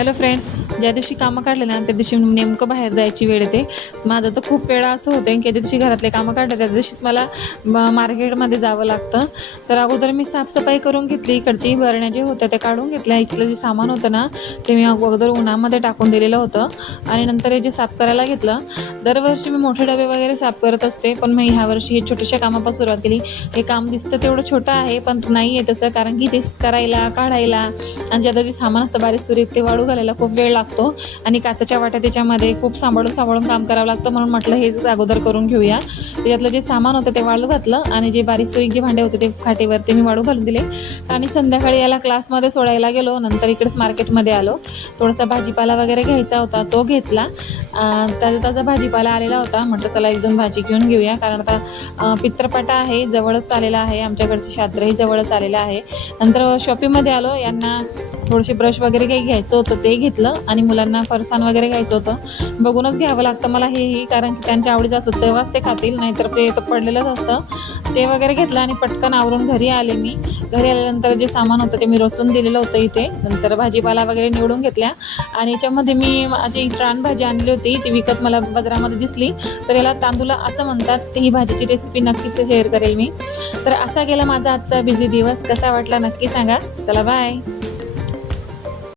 Hello friends ज्या दिवशी कामं काढले ना त्या दिवशी नेमकं बाहेर जायची वेळ येते. माझं तर खूप वेळा असं होतं की त्या दिवशी घरातले कामं काढले त्या दिवशीच मला म- मार्केटमध्ये जावं लागतं. तर अगोदर मी साफसफाई करून घेतली इकडची बरण्या जे होत्या त्या काढून घेतल्या. इथलं जे सामान होतं ना ते मी अगोदर उन्हामध्ये टाकून दिलेलं होतं. आणि नंतर हे जे साफ करायला घेतलं दरवर्षी मी मोठे डबे वगैरे साफ करत असते पण मी ह्या वर्षी हे छोट्याशा कामापासून सुरुवात केली. हे काम दिसतं तेवढं छोटं आहे पण नाही आहे तसं कारण की ते करायला काढायला आणि ज्या दिवशी सामान असतं बारीक सुरीत ते वाळू घालायला खूप वेळ लागतो आणि काचाच्या वाट्या त्याच्यामध्ये खूप सांभाळून सांभाळून काम करावं लागतं म्हणून म्हटलं हे अगोदर करून घेऊया. त्याच्यातलं जे सामान होतं ते वाळू घातलं आणि जे बारीक सुरीक जे भांडे होते ते खाटेवरती मी वाळू घालून दिले. आणि संध्याकाळी याला क्लासमध्ये सोडायला गेलो नंतर इकडेच मार्केटमध्ये आलो. थोडासा भाजीपाला वगैरे घ्यायचा होता तो घेतला. ताजा ताजा भाजीपाला आलेला होता. म्हटलं चला एक दोन भाजी घेऊन घेऊया. कारण आता पित्रपाटा पित्रपटा आहे जवळच आलेला आहे. आमच्याकडचं शास्त्रही जवळच आलेलं आहे. नंतर शॉपिंगमध्ये आलो. यांना थोडेसे ब्रश वगैरे काही घ्यायचं होतं ते घेतलं आणि मुलांना फरसाण वगैरे घ्यायचं होतं. बघूनच घ्यावं लागतं मला हेही कारण की त्यांच्या आवडीचं असतं तेव्हाच ते खातील नाहीतर ते तर पडलेलंच असतं. ते वगैरे घेतलं आणि पटकन आवरून घरी आले मी. घरी आल्यानंतर जे सामान होतं ते मी रचून दिलेलं होतं इथे. नंतर भाजीपाला वगैरे निवडून घेतल्या आणि याच्यामध्ये मी माझी रानभाजी आणली होती. ती विकत मला बाजारामध्ये दिसली. तर याला तांदूळ असं म्हणतात ती ही भाजीची रेसिपी नक्कीच शेअर करेल मी. तर असा गेला माझा आजचा बिझी दिवस. कसा वाटला नक्की सांगा. चला बाय